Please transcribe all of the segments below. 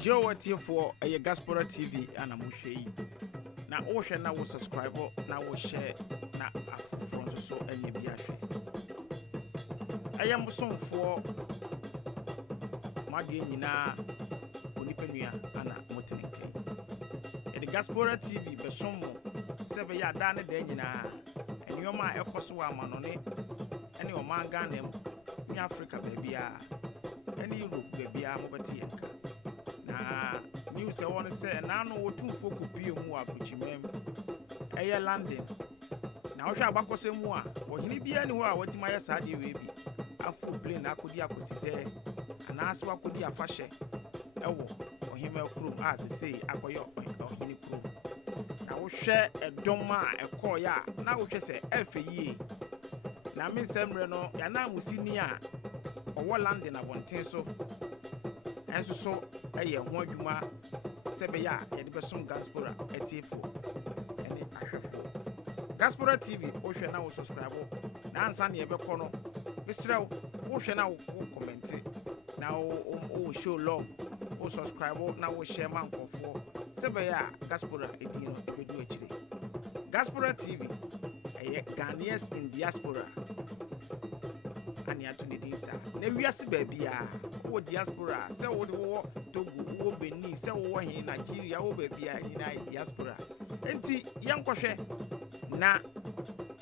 Joe what here for a Gaspora TV and a Mushe. Now, Ocean now will subscribe, now will share, now from so any biash. I am song for Magina Unipenia and Motinike. The Gaspora TV, Besomo, 7 year done Denina, and your man Equasua Manone, and your man Ganem, in Africa, baby, any Europe, baby, Mobatianka. News I want to say, now no 2 folk could be more Puchimem. Air London. Now, shall back was more, or he be anywhere what my Sadi will be. A full plane, Akwasidae, and ask what could be a fashion. Oh, or him a crew, as I say, Akoyo or any crew. Now, we share a doma, a coya, now we say FAE. Now, Miss Emreno, Yana Musinia, or what London I want so. And so, a year one Juma, Sebeya, a person Gaspora, a Tifo, and a Gaspora TV, Ocean now subscribe. Now, Sunny Ebecono, Mr. Ocean now comment. Now, show love, subscribe, now we share man for Sebeya, Gaspora, Edino, Ebeduachile. Gaspora TV, a Ghanaians in diaspora. Anya to Nidisa. Nevias baby, who diaspora, so what the war to Benin, so what in Nigeria, oh baby, in diaspora. And see, young Koshe, na,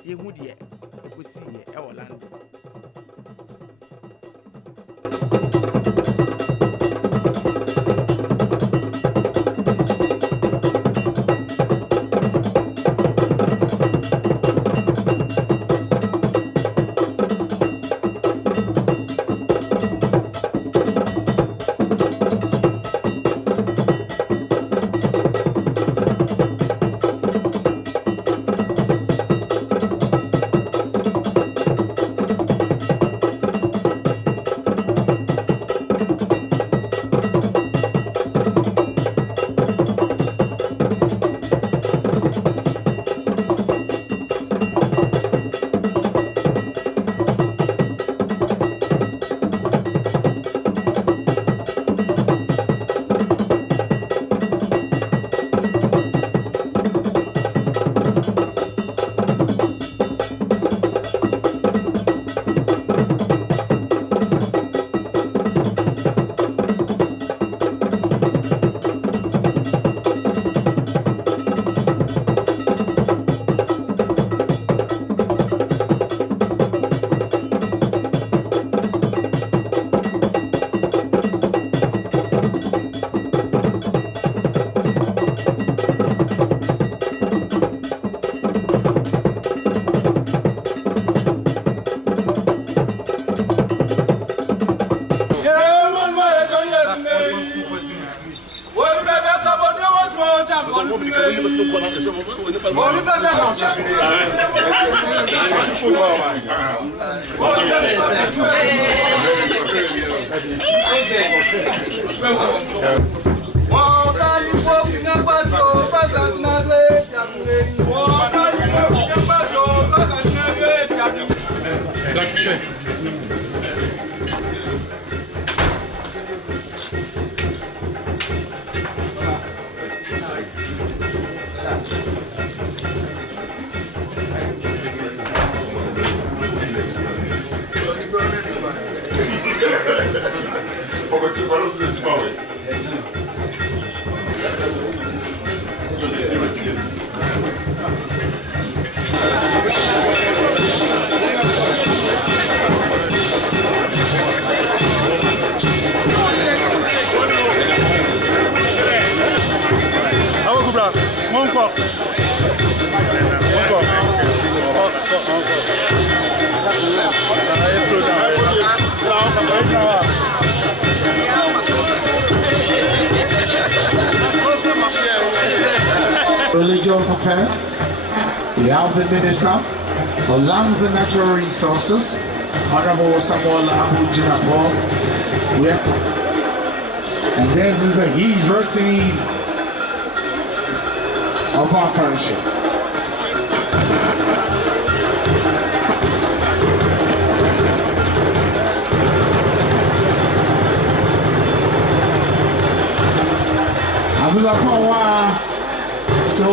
you would yet, we see our land. Religious affairs. We have the Minister of Lands and Natural Resources, Honorable Samuel Abujinapo. And this is a huge routine of our country. So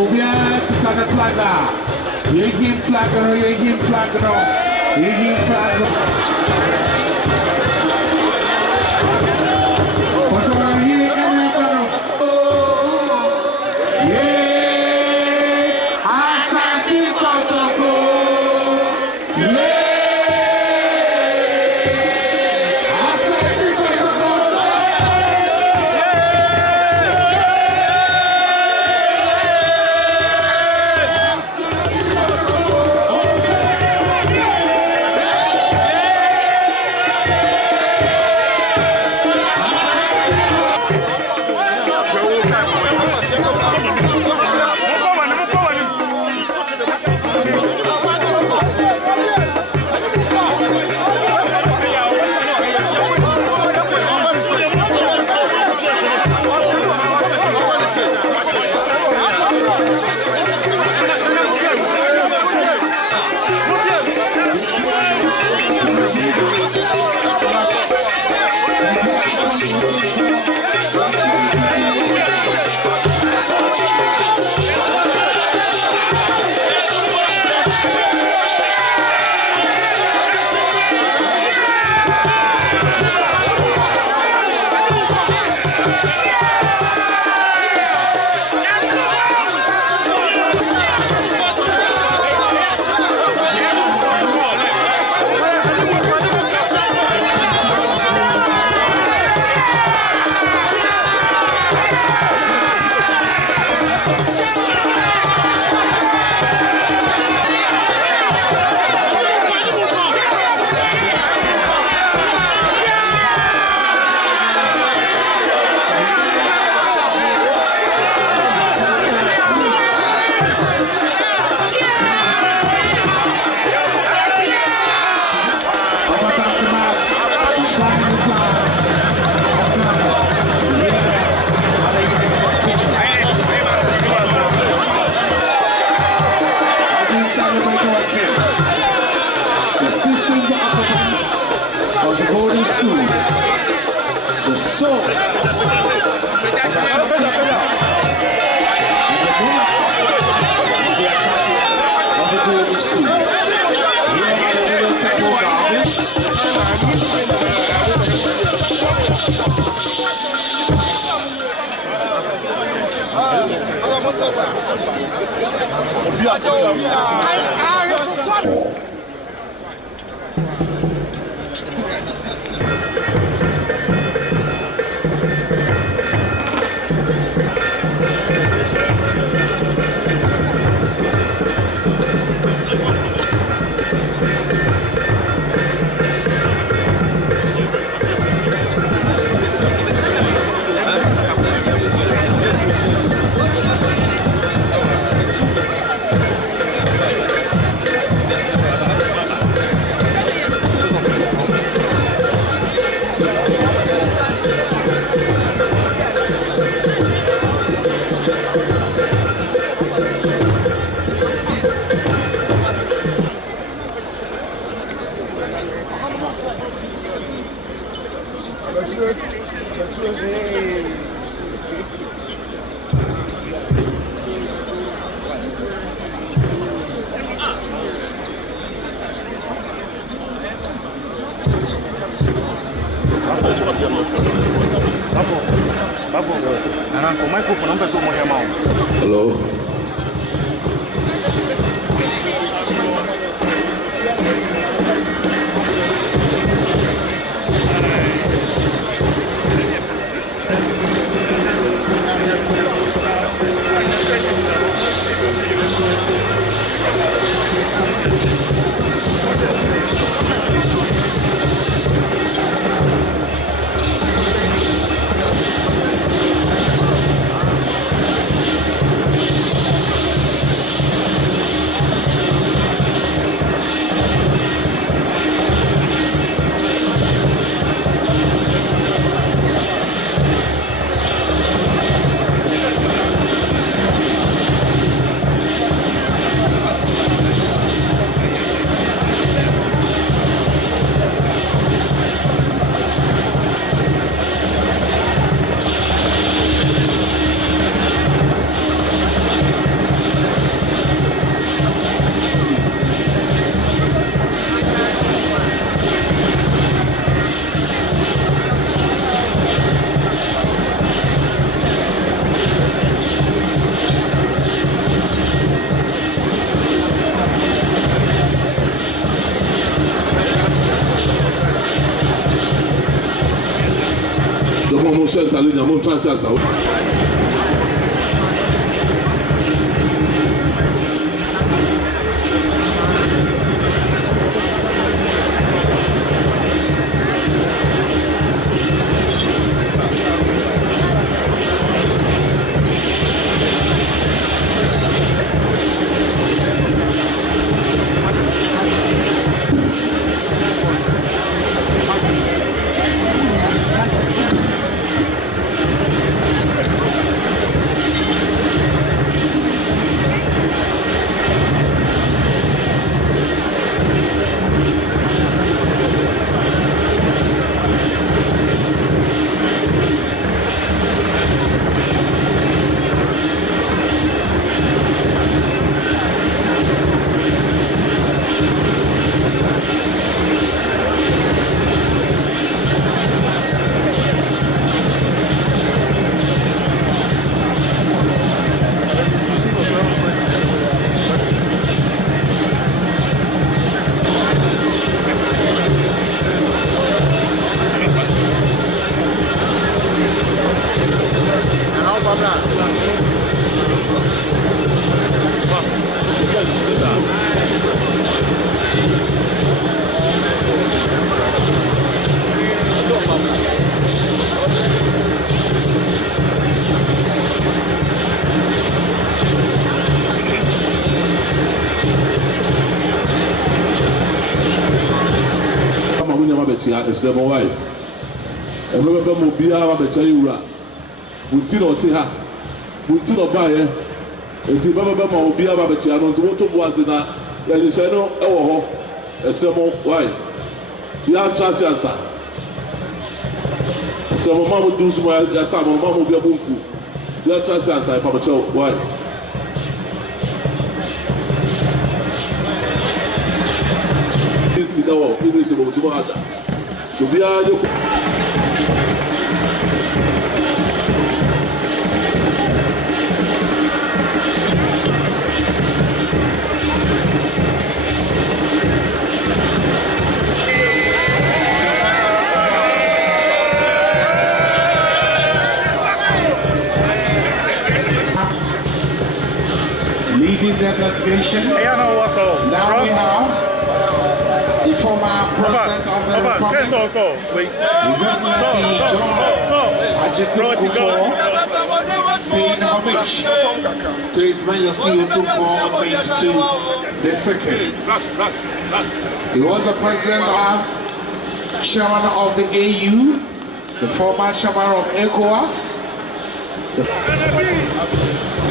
we are the flag now. You give flag or you give flag no. You give flag. Yeah, Asante Kwaku. Yeah. Hello. mo ṣe ìtàlẹ́ ní àmọ́ transit àwọn. It's never why. And remember, Mobia, I'm a Chayura. We did not see her. We did not buy her. And if ever Mobia, I'm a Chayano, to what was in that, and you say no, oh, it's never why. You have chance answer. So, my mom would do some, yes, my mom will be a boom food. You have chance answer, Papa Chow, why? This is our irritable tomato. So we are the leading the delegation. Now we have the former president of the Republic, His Excellency John paying homage to His Majesty Utufo the second. He was the president of chairman of the AU, the former chairman of ECOWAS,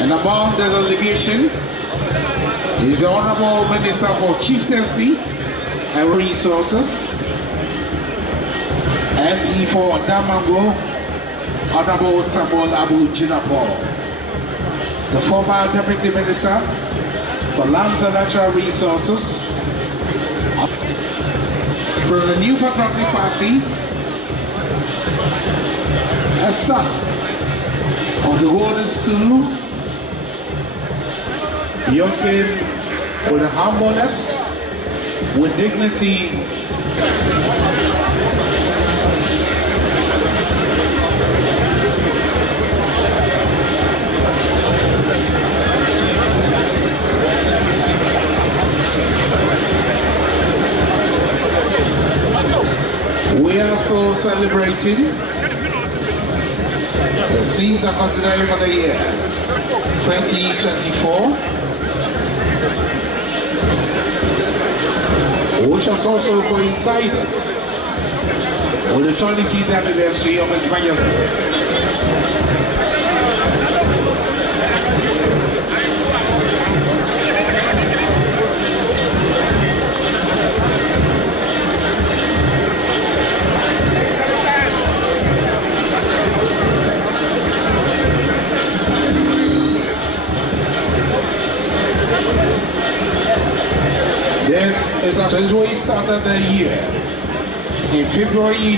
and among the delegation is the Honorable Minister for Chieftaincy and Resources, MP for Damango, Honorable Samuel Abu Jinapo, the former Deputy Minister for Lands and Natural Resources, from the New Patriotic Party, a son of the golden stool, young king with humbleness, with dignity. We are still celebrating the scenes of Akwasidae for the year 2024, which has also coincided with the 25th anniversary of His Majesty. This is since we started the year. In February,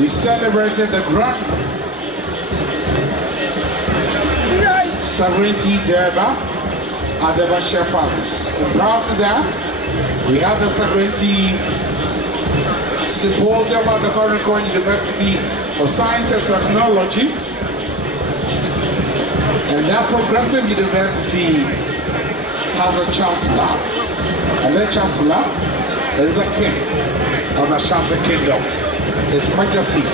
we celebrated the grand sovereignty Derba at the Bashir Palace. Prior to that, we had the sovereignty symposium at the Cornicorn University of Science and Technology. And that progressive university has a chancellor. And that chancellor is the king of the Asante Kingdom. His Majestic,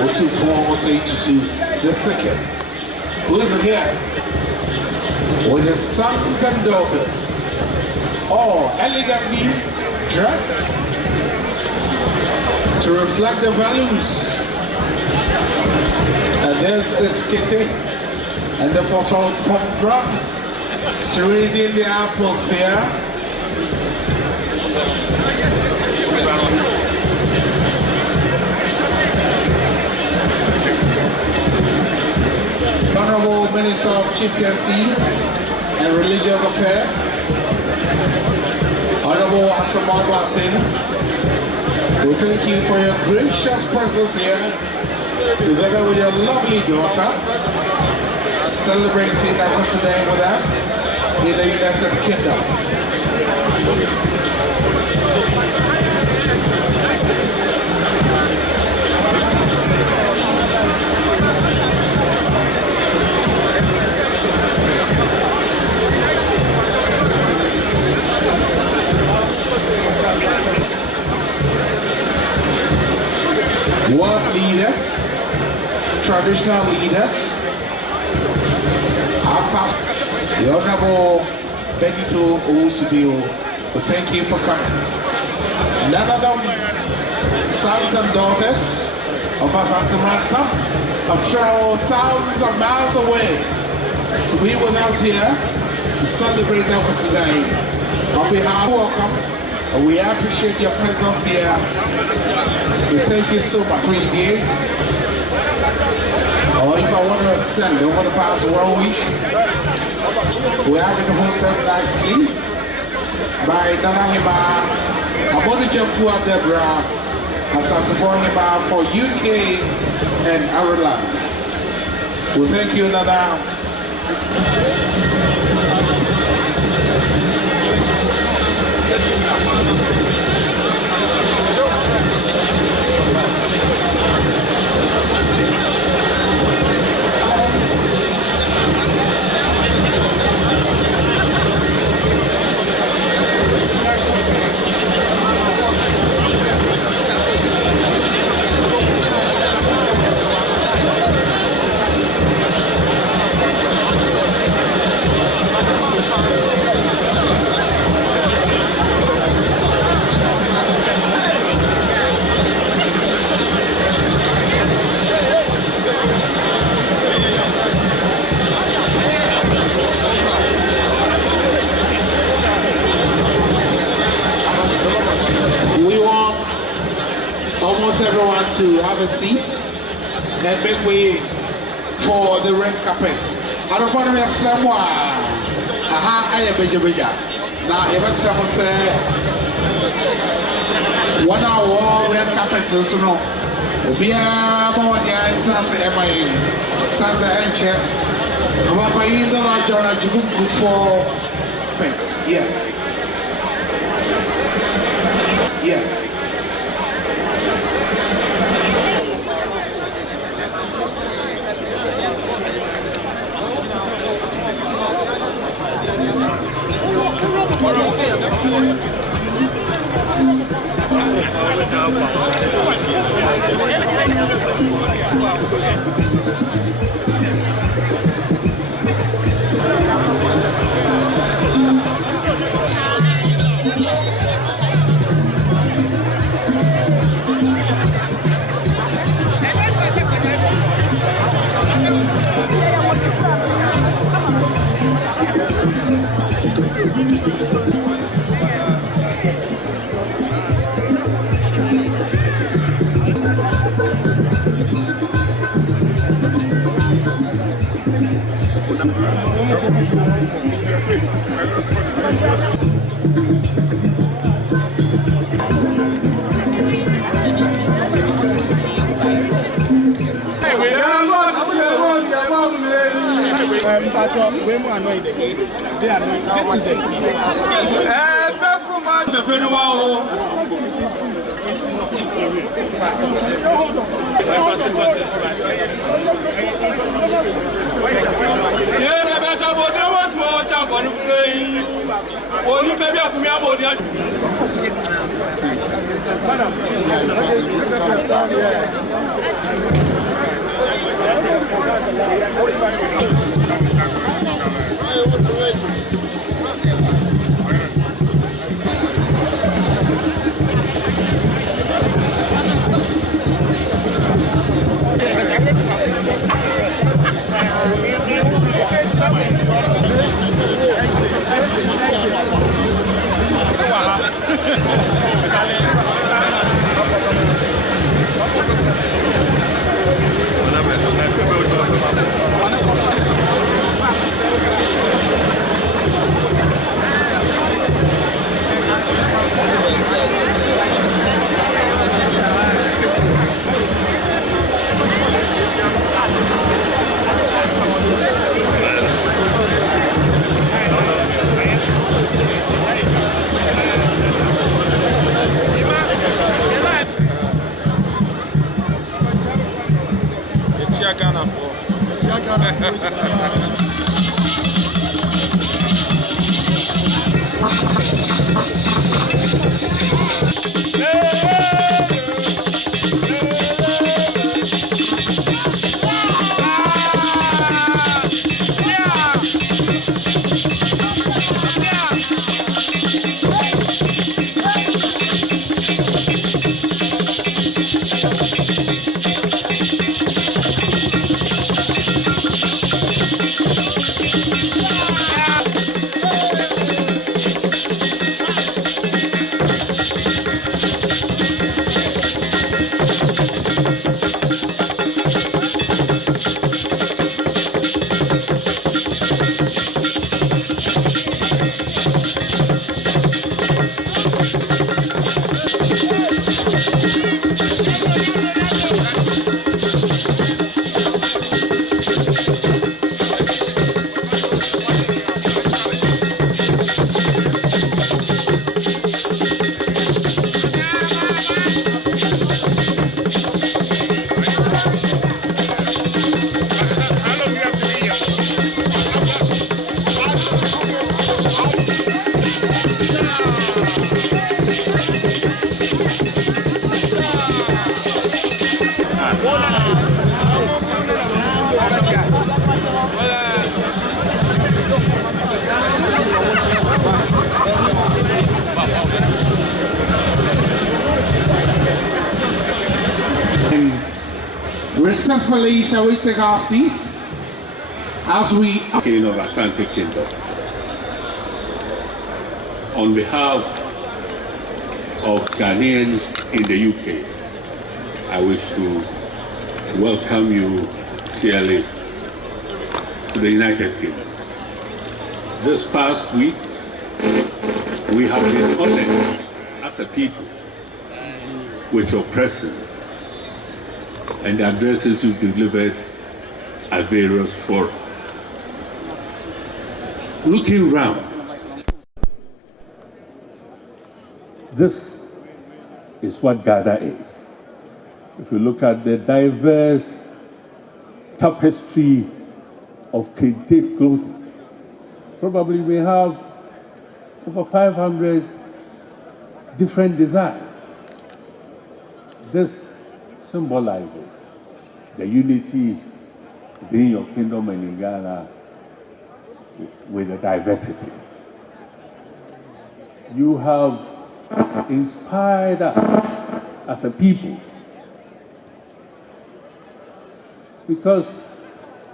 OSEI TUTU the second, who is here with his sons and daughters, all elegantly dressed to reflect the values. And there's a kitty and the from drums serenading the atmosphere. Honorable Minister of Chieftaincy and Religious Affairs, Honorable Asante, we thank you for your gracious presence here, together with your lovely daughter, celebrating Akwasidae with us in the United Kingdom. World leaders, traditional leaders, our pastor, the Honorable Benito Owusu-Bio, we thank you for coming. Adom, sons and daughters of Asante, have traveled thousands of miles away to be with us here to celebrate Akwasidae. On behalf, welcome. We appreciate your presence here. We thank you so much. 3 days. Or if I want to extend over the past 1 week, we have been hosted nicely by Danahima Abodijafua Deborah Asante for UK and Ireland. We thank you, Nana. Almost everyone to have a seat and make way for the red carpet. I don't want to be someone. Aha, I am Beja. Now, if I say 1 hour red carpet, so no. We are more than answers. Sansa and check. About my Journal Jubuku for pets. Yes. Yes. Respectfully, shall we take our seats as we... King of Asante Kingdom. On behalf of Ghanaians in the UK, I wish to welcome you sincerely to the United Kingdom. This past week, we have been honored as a people with your presence and the addresses you've delivered at various fora. Looking round, this is what Ghana is. If you look at the diverse tapestry of kente clothing, probably we have over 500 different designs. This symbolizes the unity within your kingdom and in Ghana with the diversity. You have inspired us as a people because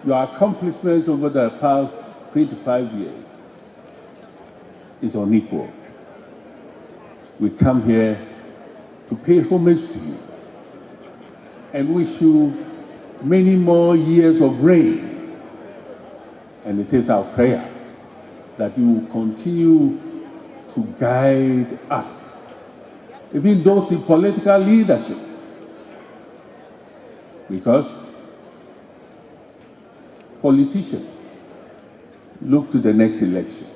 your accomplishment over the past 25 years is unequal. We come here to pay homage to you and wish you many more years of reign. And it is our prayer that you will continue to guide us, even those in political leadership, because politicians look to the next election.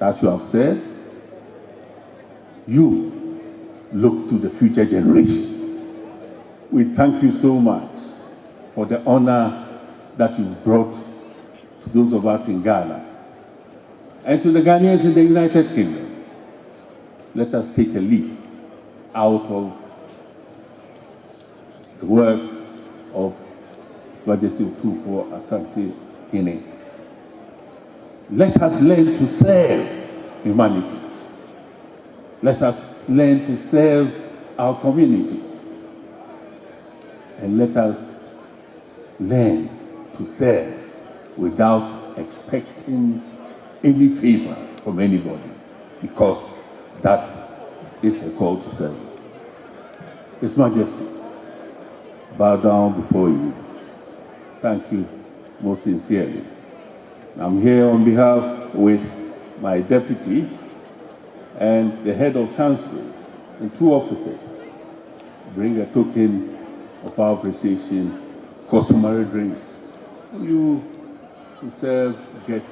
As you have said, you look to the future generation. We thank you so much for the honor that you've brought to those of us in Ghana and to the Ghanaians in the United Kingdom. Let us take a leaf out of the work of His Majesty TUTU Asantehene. Let us learn to serve humanity. Let us learn to serve our community. And let us learn to serve without expecting any favor from anybody, because that is a call to service. His Majesty, bow down before you. Thank you most sincerely. I'm here on behalf with my deputy and the head of chancellery and 2 officers. Bring a token of our appreciation, customary drinks for you to serve guests.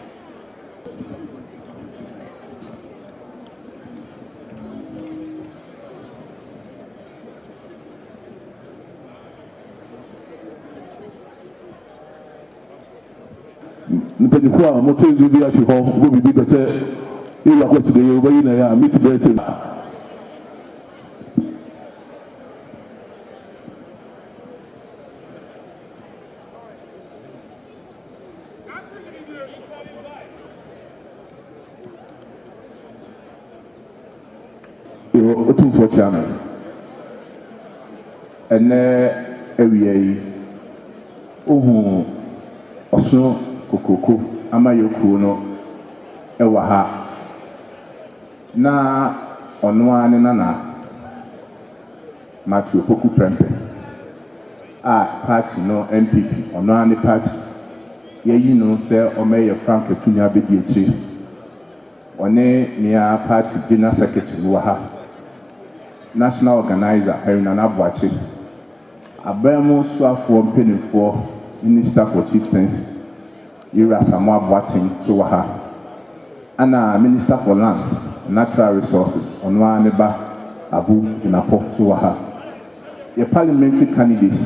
mpanyinfoɔ a wɔte nsuo bi ahwe hɔ wɔ biribi bɛ sɛ ewu Akwasidae yɛ wɔbɛyi na yɛ a meet birthday. Otumfoɔ kyia no ɛnɛ awia yi ohu ɔsono kokoko ama yɛkuo no ɛwɔ ha na ɔno ara ne nana Matthew Poku Prempeh a party no MPP ɔno ara ne party yɛyi no sɛ ɔmɛyɛ Frank Atunya abɛdi akyire ɔne nea party general secretary wɔ ha national organizer Haruna Nabuachi abamu soafoɔ mpanimfoɔ minister for chieftaincy Ira Samoa Boating so wɔ ha ana minister for lands natural resources ɔno ara ne ba Abu Jinapɔ so wɔ ha yɛ parliamentary candidates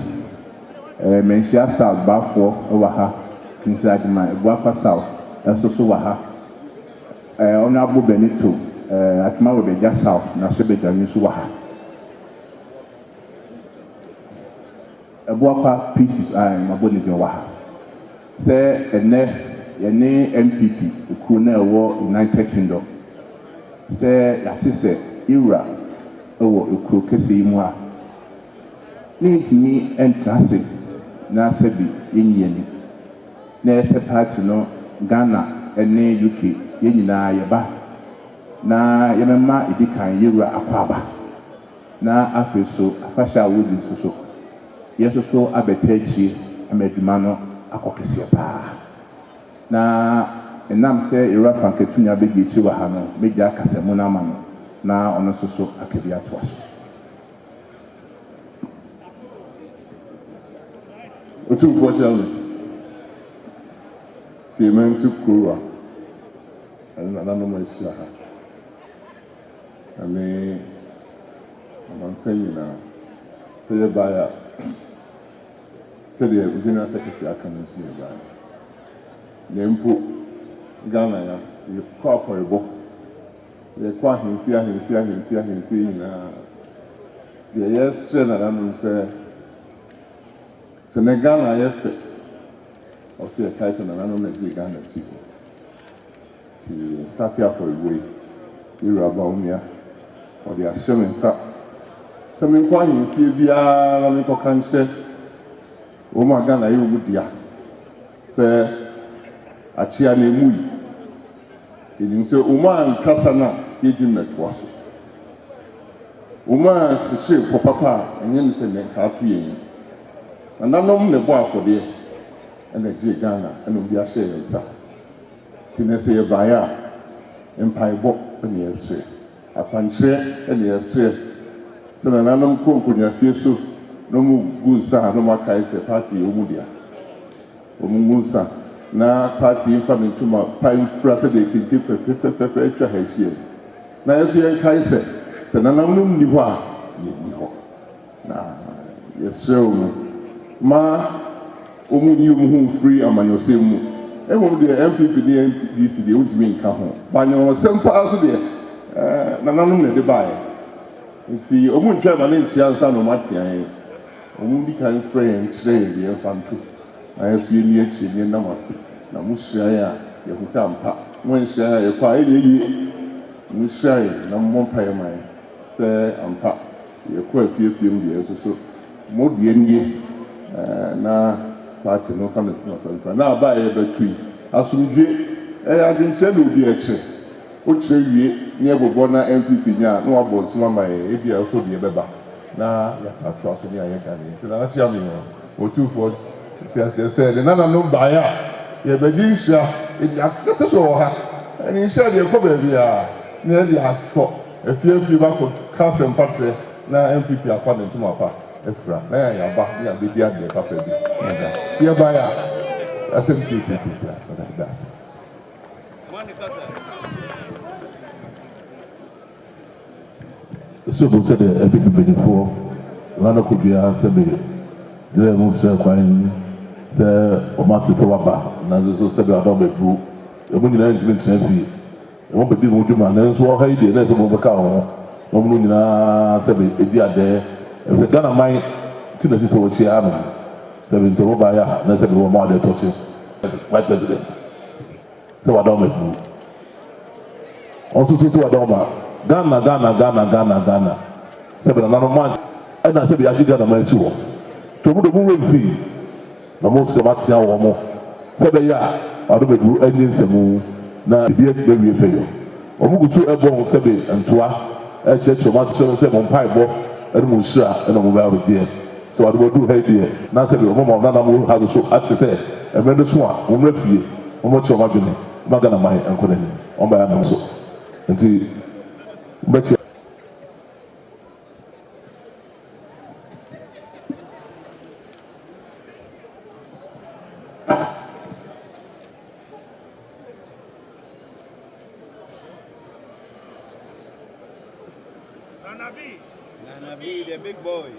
Menhyia South Bafoɔ wɔ ha Kinsley Adima Ebuakwa South ɛso so wɔ ha Honorable Benito Atuma Webeja South na Sebedani so wɔ ha Ebuakwa pieces mabɔ ne din wɔ ha sɛ ɛnɛ yɛne MPP ekuo na ɛwɔ United Kingdom sɛ yɛate sɛ Ira ɛwɔ ekuo kɛse yi mu a ne ntumi ɛntena ase na sɛbi yɛnyi yɛni na yɛsɛ party no Ghana ɛne UK yɛn nyinaa yɛba na yɛmɛma edi kan Ira akɔ aba na afei so afahyɛ a wɔdi nso so yɛsoso abɛtɛ akyire ama adwuma no akɔ kɛseɛ paa na ɛnam sɛ Ira Frank Atunya abɛdi akyire wɔ ha no megya akasamu no ama no na ɔno nso so akabi atoa so. Otumfoɔ kyerɛ me sɛ yɛmantu kuro a ɛno nananom ahyia ha ane amansa nyinaa sɛ yɛbaeɛ a sɛdeɛ general secretary aka no nso yɛbaeɛ na mpo Ghana ya yɛkɔ akɔrebɔ yɛkɔ ahemfie nyinaa deɛ yɛsrɛ nananom sɛ ne Ghana yɛfɛ ɔsɛ yɛkae sɛ nananom na gye Ghana si hɔ nti start afɔrebɔ yi Ira Baumia ɔde ahyɛ me nsa sɛ menkɔ ahemfie biara na menkɔka nhyɛ wɔn a Ghana yɛ wɔn dea sɛ akyea na emu yi enim sɛ wɔn a nkasa na yɛdi mmɛtoa so wɔn a hyehyɛ pɔ papa a ɛnyɛ ne sɛ nɛnka ato yɛn yi nananom na ɛbɔ afɔdeɛ ɛna gye Ghana ɛna obi ahyɛ yɛn nsa nti na sɛ yɛbaeɛ a mpaebɔ ɛna yɛsrɛ akwankyerɛ ɛna yɛsrɛ sɛ nananom kɔ nkonnwafie so na ɔmo gu nsa a na ɔmo akae sɛ party yɛ ɔmo dea ɔmo gu nsa na party mfa ne ntoma pan fura sɛ deɛ kente fɛfɛɛfɛ atwa ha ahyia na yɛso yɛnkae sɛ sɛ nanamnom nni hɔ a yɛnni hɔ na yɛsrɛ wo ma ɔmu yi mu ho mfiri amanyɔsɛm mu mmom deɛ MPP ne NDC deɛ wontumi nka ho banyɔsɛm paa so deɛ nananom na de baeɛ nti ɔmu ntwɛ ma ne nkyia nsa na ɔmatea yɛn ɔmu di kan frɛ yɛn kyerɛ yɛn deɛ ɛmfa nto na yɛso yɛni akyire ne nam ase na mohyira yɛn a yɛhu sɛ ampa monhyira yɛn a yɛkɔ a ɛyɛ yie mohyira yɛn na mmɔ mpaeɛ ma yɛn sɛ ampa yɛkɔ afiefie mu deɛ nso so mo deɛ nie na party no fa no fa na aba yɛbɛto yi asomdwe ɛyɛ adwenkyerɛ na obi akyerɛ wokyerɛ wie ne yɛbobɔ na MPP nya na wabɔ nsɛm ama yɛ ebi a ɔsɔ deɛ bɛba na yɛatoa so ne ayɛka ne nti na nakyia me ɔtufoɔ siaseɛ sɛ de nananom baeɛ a yɛbɛgye nhyira ɛde akɛte so wɔ ha ɛne nhyira deɛ ɛkɔ baabi a na yɛde atɔ afiefie bakɔ ka asɛmpa trɛ na MPP afa ne ntoma pa afira na yɛaba ne yɛabɛdi adeɛ papa bi yɛbaeɛ a asɛm tietietieti a ɔda ase Sɔfo sɛ de ɛbi mpanyinfoɔ lana ko biara sɛ de gyerɛ mu srɛ kwan sɛ ɔmo ate sɛ waba nanso so sɛ de Adom bɛbu ɛmu nyinaa ntumi nkyerɛ fie ɛmo bɛdi mu dwuma nanso ɔha yi deɛ na ɛsɛ mo bɛka wɔn ho na ɔmo no nyinaa sɛ de edi adɛ ɛfɛ Ghana man ti na sisi wɔhyia ano sɛ de ntɔmo baayɛ a na sɛ de wɔn mo adɛ tɔkye vice president sɛ Adom bɛbu ɔnso so sɛ Adom ba. Ghana sɛbɛ na nano man ɛna sɛbɛ yagye Ghana man si wɔ tomu de mu wɔ mfi na mo sɛ matea wɔ mo sɛbɛ yɛ a Adom bɛdu ɛnyɛ nsɛmu na ebi bɛwie pɛ yɔ ɔmo gu so ɛbɔ ho sɛbɛ ntoa ɛkyerɛkyerɛ ɔmo ahyɛ sɛ mo mpaebɔ ɛne mo nhyira ɛna mo bɛyɛ adeɛ sɛ Adom bɛdu ha yi deɛ na sɛbɛ ɔmo ma ɔmo nanam ha do so ate sɛ ɛmɛ no so a ɔmo mmerɛ fie ɔmo kyerɛ ɔmo adwene ɔmo Ghana man ɛnkɔ n'anim ɔmo bɛyɛ anam so nti mbɛkyerɛ. Nana B, the big boy.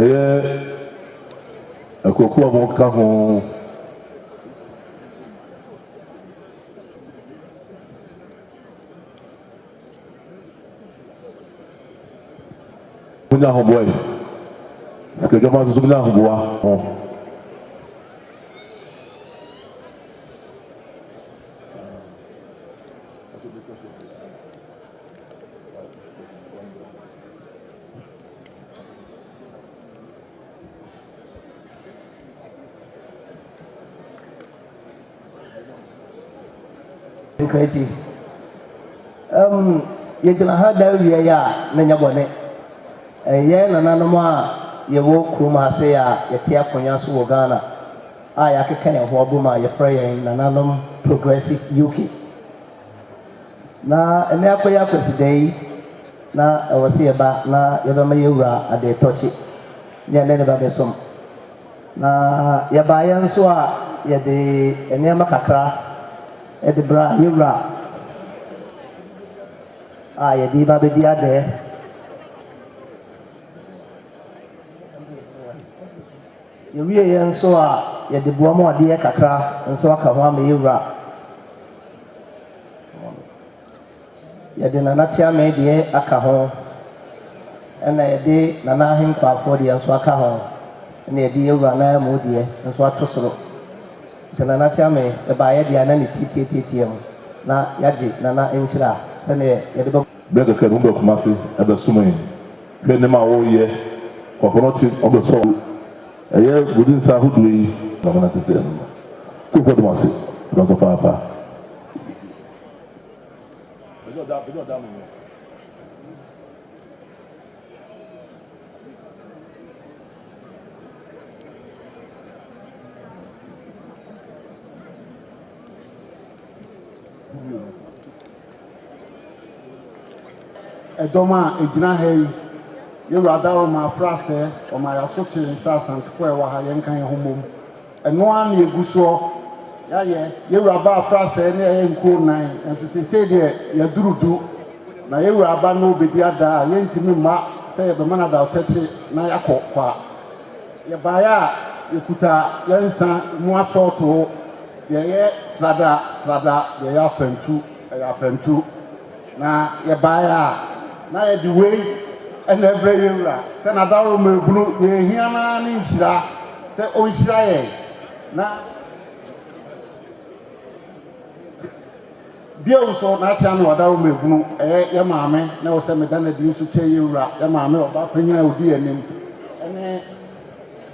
ɛyɛ akuokuo a wɔka ho munya ahoboa yi sikadwama nso so munya ahoboa ho Encourage. Yɛgyina ha da wie a na nya bɔne ɛyɛ nananom a yɛwɔ kurom ase a yɛte akonnwa so wɔ Ghana a yɛakeka yɛn ho abom a yɛfrɛ yɛn nananom Progressive UK na ɛnɛ akɔyɛ Akwasidae yi na ɛwɔ sɛ yɛba na yɛbɛma yɛwura adetɔkye ne ɛnɛ ne ba bɛsom na yɛbaeɛ nso a yɛde nneɛma kakra ɛde bra yɛwura a yɛde ba bɛdi adɛ yɛwie yɛn nso a yɛde boa mu adeɛ kakra nso aka ho ama yɛwura yɛde nana teame deɛ aka ho ɛna yɛde nana ahenkwafoɔ deɛ nso aka ho ɛna yɛde yɛwura na mu deɛ nso ato soro nti nana teame ɛbaeɛ deɛ na ne tietietie mu na yɛagye nana nhyira sɛneɛ yɛde bɛ bɛɛ kɛkɛ no wobɛ kuma se ɛbɛsoma yi hwɛ nneɛma a wɔreyɛ kwafo no te ɔbɛsɔ ɛyɛ bodi nsa ahodoɔ yi na ɔmana te sɛ ɛno no tomfo dom ase ɛbɛsɔ paapaa Adom a egyina ha yi yewura da ma afrase o ma yaso kire nsa asantefo e wa ha yenkan ye homom eno a na egu so ya ye yewura ba afrase na ye nko nan enso se de ya durudu na yewura ba no obedi ada yentimi ma se ye be mana da oteche na yakokwa ye ba ya yekuta yensa mu asoto ye srada ye ya pentu na ye ba ya na ye di wei and every year se na dawo mebunu ye hia na ni nhira se o nhira ye na bia so na cha na dawo mebunu ye maame na o se me dan di nso che yewura ye maame oba panyina odi anim ene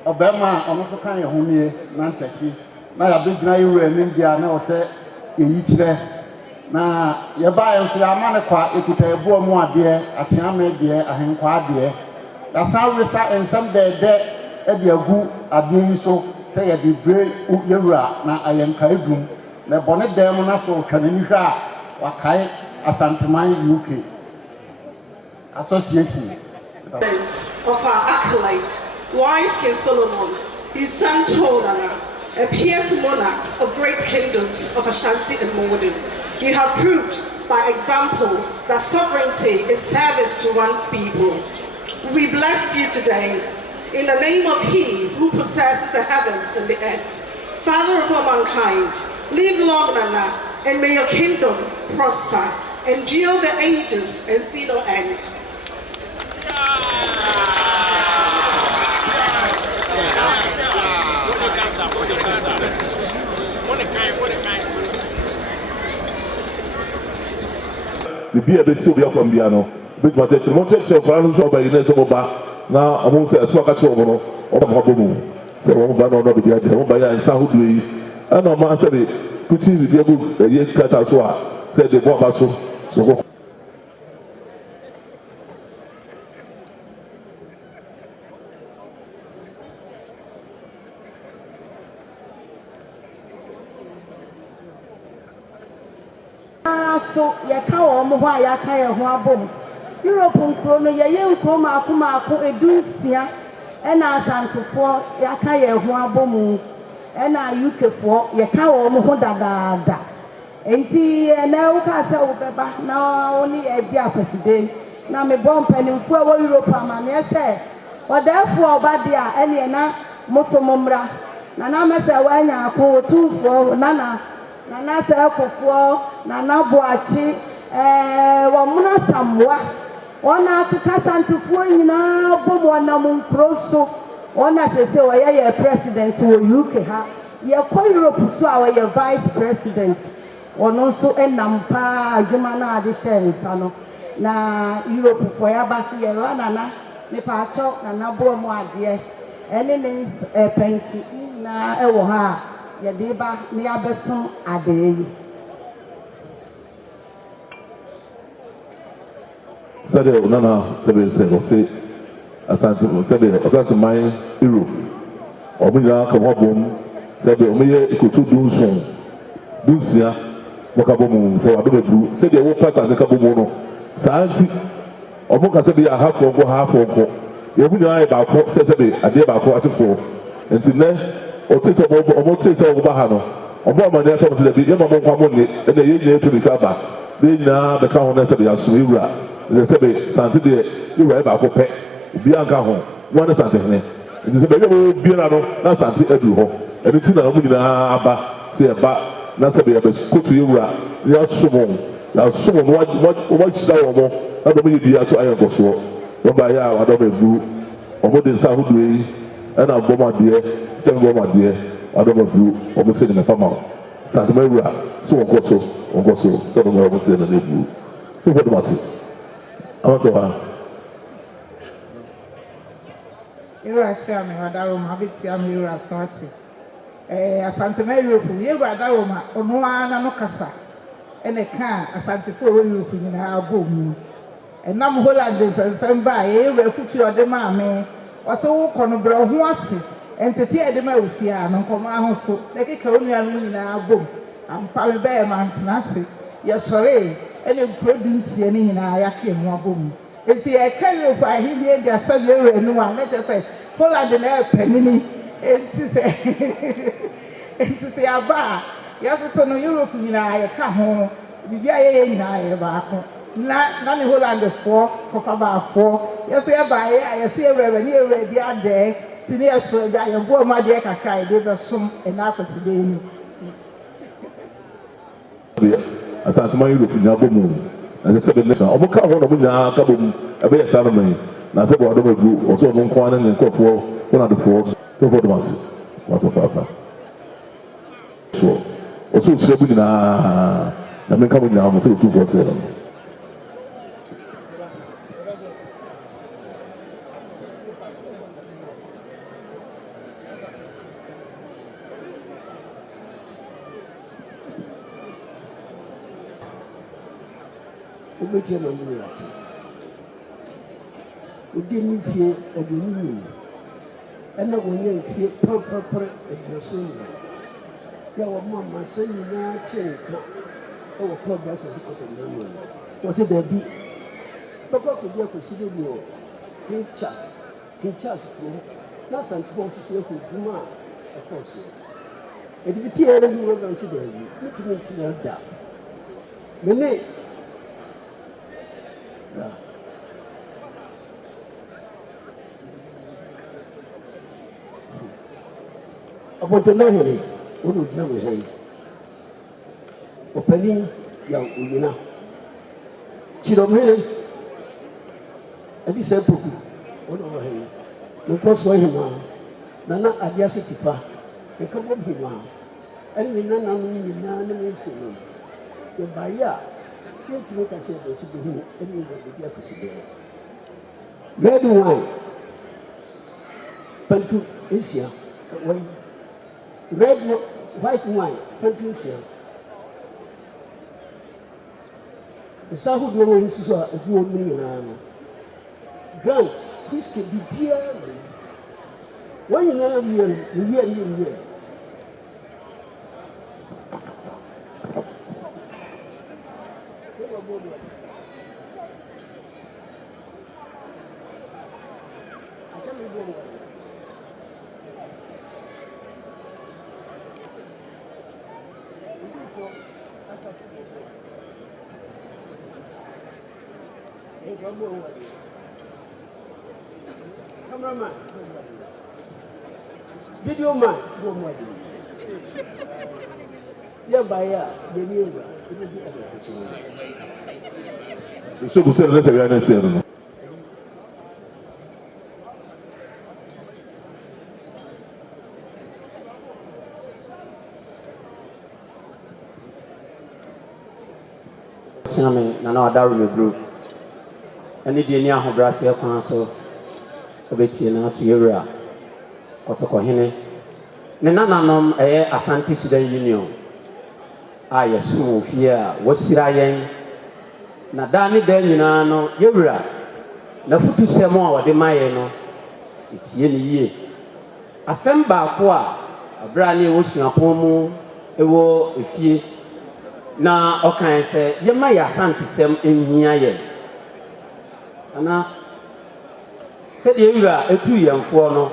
obema ono so kan ye ho nie na ntachi na ya begina yewura anim bia na o se ye kire na ye ba ye nso ama ne kwa ekuta ebo mu ade atia me de ahenkwa ade da san resa ensam de e agu ade yi so se ye de bre yewura na ayenka edum na bone dem na so kanani hwa wakai asanteman UK association of our accolade wise King Solomon you stand tall Nana appear to monarchs of great kingdoms of Ashanti and Morden. You have proved by example that sovereignty is service to one's people. We bless you today in the name of He who possesses the heavens and the earth. Father of all mankind, live long, Nana, and may your kingdom prosper, endure the ages and see no end. The beer they still be up on piano. Big protection. One check your plans over in this over. Now I won't say a swag at over or a hobble. So one by no be the idea. One by and Sahu do it. And no man said it. Put in the book. The year cut as well. Said the bomb so. So ya ka wo mo ho ya ka ye ho abom Europe nkro no ye nkro maako edunsia e na asantefo ya ka ye ho abom e na UK fo ye ka wo mo ho dadaada enti na wo ka se wo beba na oni e di Akwasidae na me bom panimfo wo Europe amane se odafo obadia ene na musomomra na me se wa nya ko tufo na se ekofo na boachi wo muna samwa ona akasantufu nyina bom wana munkroso ona sese wo ye president wo UK ha ye ko Europe so a wo ye vice president ono so enampa adwuma na ade shensa no na Europe fo ya basi ye na me pa acho na bo mu ade ene ne penki na ewo ha ye deba ni abeso ade yi Sade Nana Sebe say Asante my hero. Omina come home, Sebe Omiye ikutu dunsun. Dunsia, Wakabomu, say Abedu, say the whole part as a Kabomono. Santi, Omoka said a half or half or Yomina about Sebe, a day about Quasico. And today, or take some over Bahano. Obama there comes to the Yamamo Pamoni, and the year to the Kaba. They now the Kahonas of the Asura. They say, Santi, you were about to pay. Bianca home, one is Asante. It is a very Biano, not Santi Edu. And it's in a Abba, say about Nasabi, go to you, you are someone. Now, someone, what style of not the way you are so I go so. One by our Adom blue, or what is Sahu, and our Boma dear, tell Boma dear, Adom blue, almost in the farmer. Santa Maria, so on go so, some of them almost in the blue. Who would want it? Also, you are sharing Adom, Habitia, you are sorting. Asante Europe, you are Adom, Onoana no Cassa, and a can, Asante for Europe in our boom. And now Hollanders and stand by, you put your demand, or so Conobro Huasi, and to tear the Melfia, and come out so, like a colonial in our boom. I'm probably bear man, Nancy. yɛsɔre ɛne produce yɛ ne nyinaa yɛaka ɛmu abom nti yɛka Europe ahenni de asɛ yɛwura no a na kyerɛ sɛ Holland na ɛpanini nti sɛ yɛaba a yɛsoso no Europe nyinaa yɛka ho biribi a yɛyɛ nyinaa yɛ baako na ne Hollandfoɔ kɔfa baafoɔ yɛso yɛbaeɛ a yɛsɛ yɛwura ne yɛwura bi adɛɛ ti ne yɛsoro bi a yɛboa mu adeɛ kakra a yɛde bɛsom ɛna Akwasidae ni Asante man Europe nyina bɔ mu na sɛ de nation ɔmo ka ho na mo nyinaa ka bɔ mu ɛbɛyɛ saa no man na sɛ bɔ adom agu ɔsɛ ɔmo nko ana ne nkɔfoɔ Hollandfoɔ to for demase waso papa so ɔsɛ ɔsɛ bu nyinaa na menka mo nyinaa mo sɛ ɔtu fɔ sɛ no Obetia na mu yati. Odi ni fie adoni ni. Ɛna wɔnyɛ fie pɔpɔpɔ aduaso ni. Ya wɔ ma masani na kyɛnka. Ɛwɔ club da sɛ kɔtɔ na mu. Wɔsɛ dabi. Papa ko bi Akwasidae bi wɔ. Kinchas ko. Na Asante ko so so ko duma ɛkɔ so. Ɛdi bi tie ɛrɛ ni wɔ ga nti dabi. Mutumi nti na da. Mene Abontonahene, unu gyina wo hɛn. Ɔpanin yɛ onyina. Kyerɛmhene, adi sɛ poku, ɔno wɔ hɛn. Nkɔ so ahema, nana ade ase tipa, nka bɔ hema. Ɛne ne nananom nyinaa ne me nsi no. Yɛbaeɛ a, yɛntumi ka sɛ yɛbɛsi bɛhu ɛne yɛbɛdi Akwasidae. Red wine, pantu nsia, white wine, pantu nsia. Nsa ahodoɔ wɔ nsi so a ɛgu wɔn mu nyinaa no. Grant, whiskey, biribiara no. Wɔn nyinaa wie no, wie. Cameraman, video man, go more. Yeah, by ya, the new one, it will be a so go say let me answer no Sinami nana adaru me group ani die ni ahobrase kwan so obetie na to yewura otokohene ne nananom Asante Student Union a yesu ofie a wasira yen na dani da nyina no yewura na futu semo a wode maye no etie ne yie asem baako a abra ne wosuapon mu ewo efie na okan se yema ya Asante sem enhia ye ana se de yewura etu yemfo no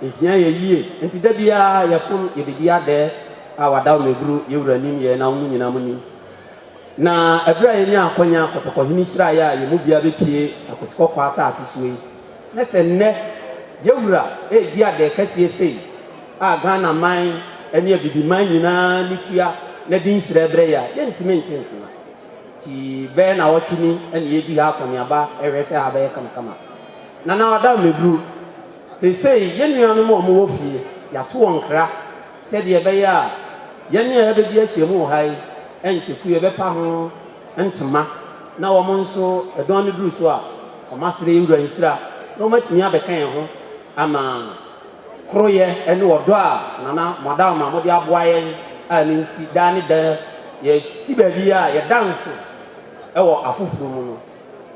ehia ye yie enti da bia yesom yebedi ade a wadaw meguru yewura nim ye na wo nyina muni na abra ye nya akonya kotokohini hira ya ye mu bia bepie akosikọ kwa asase suwe na se nne yewura edi ade kase sei a Ghana man ene abibiman nyina nitua na din hira ya ye ntime ntenkuna ti be na wakini ene yedi ha akoniaba ewese ha be kama na wadaw meguru sei ye nuanu mo wo fie ya to wonkra se de be ya ye ne ya be bi ahyemu hai encheku ye bepa ho ntoma na wo mo nso edon ne duru so a omasere yewura nhira na omatimi abekan ho ama kroye ene wodo a nana madam ma mo de aboa ye a ne nti da ne da ye siba bi a ye dance ewo afofuru mu no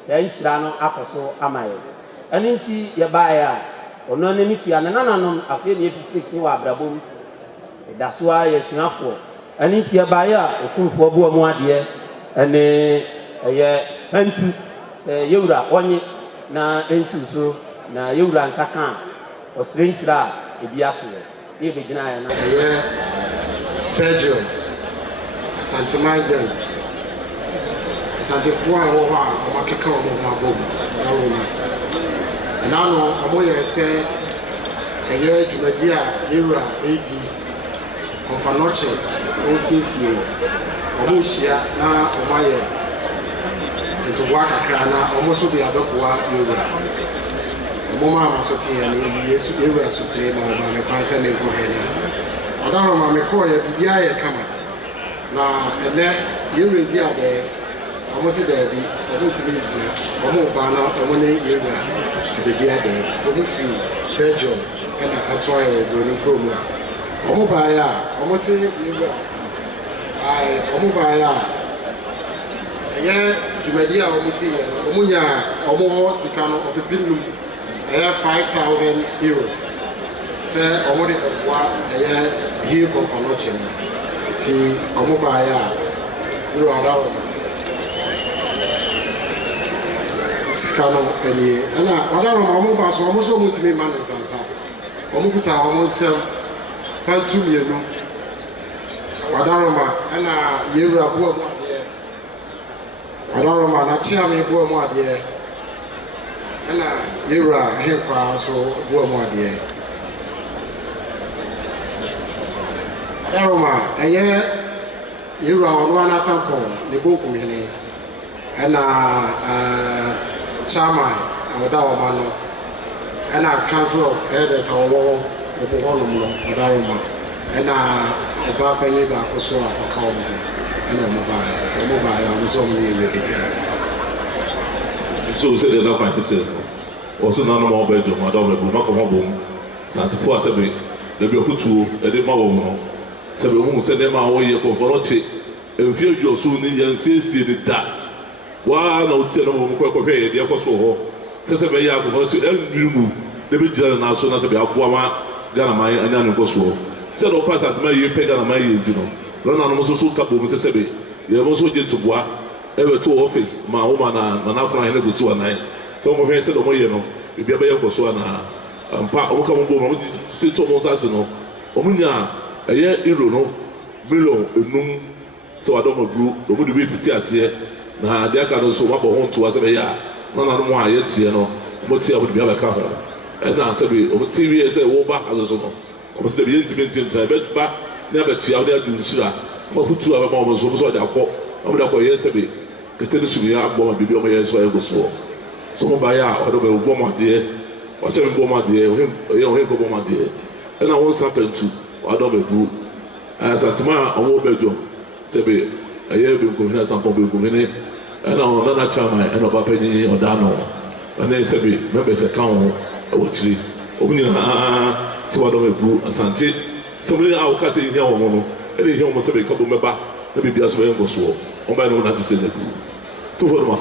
se nhira no akoso ama ye ene nti ye ba ya ono ne mitua na nananom afie ne efifisi wa abrabom da so a ye suafo ani tie bae a okunfo bo mu ade ɛne ɛyɛ pantu sɛ yɛwura ɔnye na nsusu na yɛwura nsa ka ɔsere nhyira a ebi afeɛ ne yɛbɛgyina yɛ na ɛyɛ Belgium Asante migrant asantefoɔ a ɛwɔ hɔ a ɔmakeka wɔn ho abɔ mu na wɔn mu ɛna no ɔmoyɛ sɛ ɛyɛ dwumadi a yɛwura ɛredi kɔnfanɔkye ɔresiesie wɔn rehyia na wɔn ayɛ ntoboa kakra na wɔn nso de abɛboa yɛwura wɔn maa so te yɛ no yɛwura so te ma wɔn maame kwan sɛ ne nkɔ hɛ no ɔdaro maame kɔɔ yɛ biribiara yɛ kama na ɛnɛ yɛwura di abɛɛ wɔn si dɛbi wɔn ntumi ntia wɔn ba na wɔn ne yɛwura ɛbɛdi abɛɛ te wɔn fi Belgium ɛna ato ayɛ wɔ buroni kurom a wɔn baeɛ a wɔn si yɛwura wɔn baeɛ a ɛyɛ dwumadi a wɔn ti yɛ no wɔn nya wɔn hɔ sika no ɔpepi num ɛyɛ €5,000 sɛ wɔn de ɛboa ɛyɛ hie kɔnfanɔkye no ti wɔn baeɛ a yɛwura adawo sika no ɛnie ɛna ɔdaro ma wɔn ba so wɔn nso wɔn ntumi ma ne nsansa wɔn kuta wɔn nsɛm pantu mmienu ɔdaro ma ɛna yɛwura boa mu adeɛ ɔdaro ma n'akyeame boa mu adeɛ ɛna yɛwura henkwa nso boa mu adeɛ ɔdaro ma ɛyɛ yɛwura ɔno anasampɔn ne bonkum hene ɛna chairman ɔda wɔn ano ɛna council of elders a wɔwɔ wɔn hɔnom no ɔda wɔn ano ɛna ɔbaa panyin baako so a ɔka wɔn ho ɛna wɔn baa yɛ wɔn baa yɛ wɔn nso wɔn yɛ wɛ biara. So sɛ deɛ n'akwan ti sɛ ɔso nanom a ɔbɛn dwom ada ɔbɛn bu n'akɔn ɔbɔn santefo a sɛbi ebi ɔkutuo ɛde ma wɔn no sɛbi ohun sɛ nneɛma a wɔyɛ kɔnfɔlɔkye mfie aduoso ne yɛn siesie ne da. Waa na wotie no mo kɔ kɔhwɛ yɛ deɛ kɔ so hɔ sɛ bɛyɛ akɔfɔ to ɛnwiri mu na bɛgyina ne naso na sɛ bɛ aboa ma Ghana man anya ne nkɔsoɔ sɛ na ɔpa asantema yɛ pɛ Ghana man yɛ nti no lɔnanom nso so ka bom sɛ bɛ yɛ mo nso gye ntoboa ɛbɛto ɔfis ma woma na n'akɔn ayɛ ne gosi wa nan sɛ wɔn hwɛ sɛ na wɔn yɛ no ebi abɛyɛ nkɔsoɔ na mpa wɔn ka wɔn bɔ wɔn gye to wɔn nsa ase no wɔn nya ɛyɛ euro no million enum sɛ wadɔm aguru wɔn de bi fiti aseɛ na adeɛ aka no nso wabɔ ho ntoa sɛ bɛyɛ a nananom a yɛtie no wɔtie a wɔde bi abɛka ho ɛna sɛ bi wɔn ti wie sɛ wɔba asoso no wɔn sɛ bi yɛntumi ntintin ɛbɛba ne abɛkyia wɔde adu nhyira wɔn afutu a bɛma wɔn nso wɔn nso wɔde akɔ wɔn de akɔ yɛ sɛ bi kete ne sumi abɔ ma bibi wɔn yɛ nso ayɛ gosoɔ so wɔn ba yɛ a ɔde bɛ bɔ mu adeɛ ɔkyɛ mi bɔ mu adeɛ ɔyɛ ɔhɛn kɔ bɔ mu adeɛ ɛna wɔn nsa pɛntu ɔadɔ bɛ gu asantuma a wɔn bɛ dwom sɛ bi ɛyɛ benkumene asampɔ benkumene ɛna ɔno nana chairman ɛna ɔba panyin ɔda no ɛna sɛbi members ɛka ho ɛwɔ akyiri ɔmo nyinaa sɛ wadɔm egu asante sɛmuni a ɔka sɛ yihia wɔn no ɛna yihia wɔn sɛbi kabo mɛba na bibi aso ɛyɛ nkɔsoɔ ɔmo bɛyɛ no wɔn ati sɛ n'egu to fɔ no ma.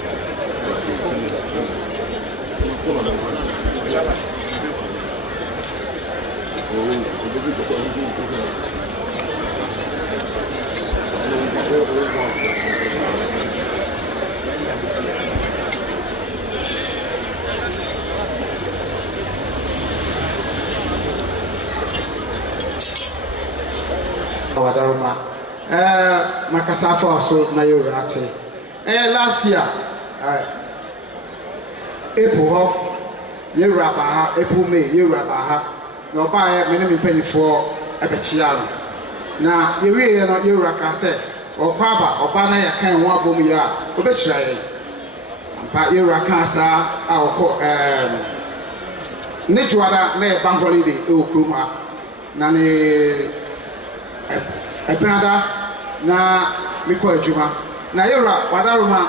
Wadaroma makasa for so na yɛwura ate last year April hɔ yɛwura ba ha April May yɛwura ba ha na ɔbaeɛ me ne me mpanyinfoɔ ɛbɛkyia no na yɛwie yɛ no yɛwura ka sɛ ɔkɔ aba ɔba na yɛkan ho abɔ mu yɛ a ɔbɛkyira yɛn ampa yɛwura ka saa a ɔkɔ ne dwoada na yɛ bank holiday ɛwɔ kurom ha na ne ɛpɛnada na mekɔ adwuma na yɛwura wadaroma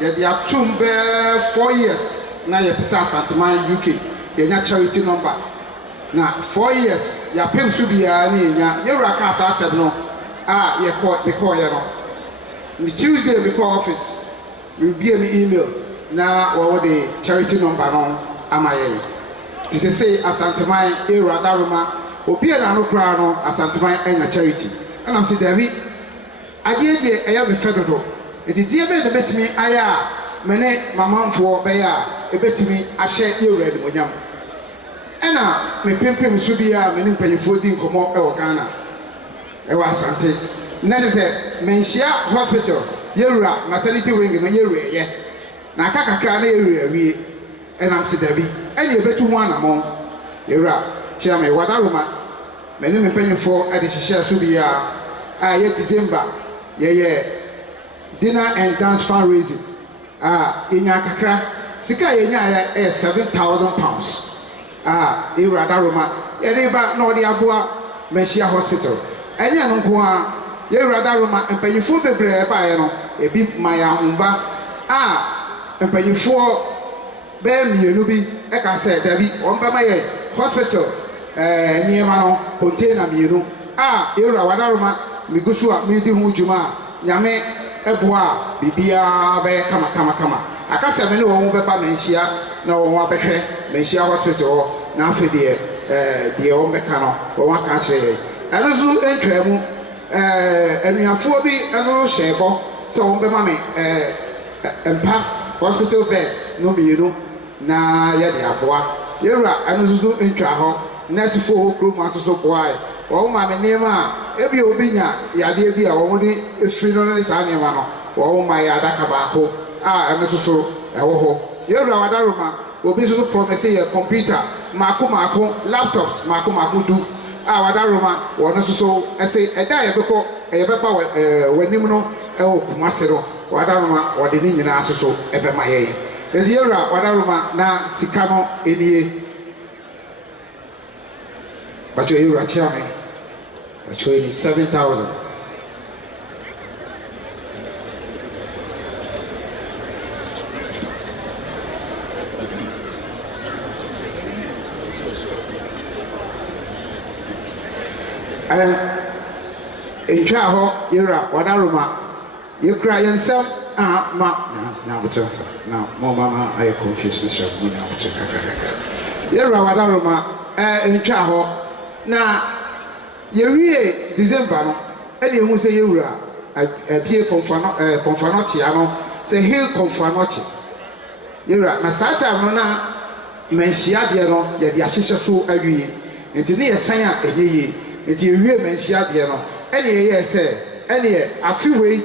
yɛde atom bɛɛ 4 years na yɛpɛ sɛ asanteman UK yɛnya charity number na 4 years yɛapem so biara ne yɛnya yɛwura ka saa asɛm no a mekɔɔyɛ no ne Tuesday mekɔ office mebie me email na wɔwɔ de charity number no ama yɛn te sɛ sɛ asanteman yɛwura wadaroma obi a n'ano koraa no asanteman ɛnya charity ɛnam sɛ dabi adeɛ deɛ ɛyɛ me fɛ dodo enti die be de betimi aya mene mamanfo be ya e betimi ahye yewura de monyam ena me pempem so bia mene mpanyifo di nkomo e wo Ghana e wa Asante na se menhia hospital yewura maternity wing no yewura ye na aka kakra na yewura wie ena se dabi ene e betu ho anamon yewura chia me wadaroma mene mpanyifo e de hyehyɛ so bia a ye December ye dinner and dance fundraising inya kakra sika yenya ya 7,000 pounds ewura daroma yede ba na odi aboa Meshia hospital enya no nko a yewura daroma empanyifo bebre ba ye no ebi maya humba empanyifo be mienu bi e ka se dabi on ba maye hospital niema no container mienu ewura wadaroma migusu a mi di hu juma nyame eboa bibia be kama akasa me ne wo be ba Meshia na wo abehwe Meshia hospital na afede de wo meka no wo aka kire enuzu entwamu enuafo bi enu hyebo so wo be ma me empa hospital bed no bienu na ye de aboa yewura enuzu entwa ho nurse fo krom asoso boy wo ma me nema ebi obi nya yade bi a wo de efiri no ne sa nema no wo ma ya adaka baako enusoso ewo ho yewura wadaroma obi so promise ye computer mako laptops mako du wadaroma wono so ese eda ye beko ye bepa wanim no ewo kumasero wadaroma wode ni nyina asoso ebema ye ezi yewura wadaroma na sika no enie bacho yewura chiame bacho ni 7,000 entwa ho yewura wadaroma yekura yensam ma na butasa na mama ayi confusion so mo na butaka yewura wadaroma entwa ho na yewie December no ene ehu se yewura apie konfano chia no se hill konfano chia yewura na sata no na Meshia de no ye de ahyehye so awie enti ne yesan a enye enti ewie Meshia de no ene ye se ene afiwei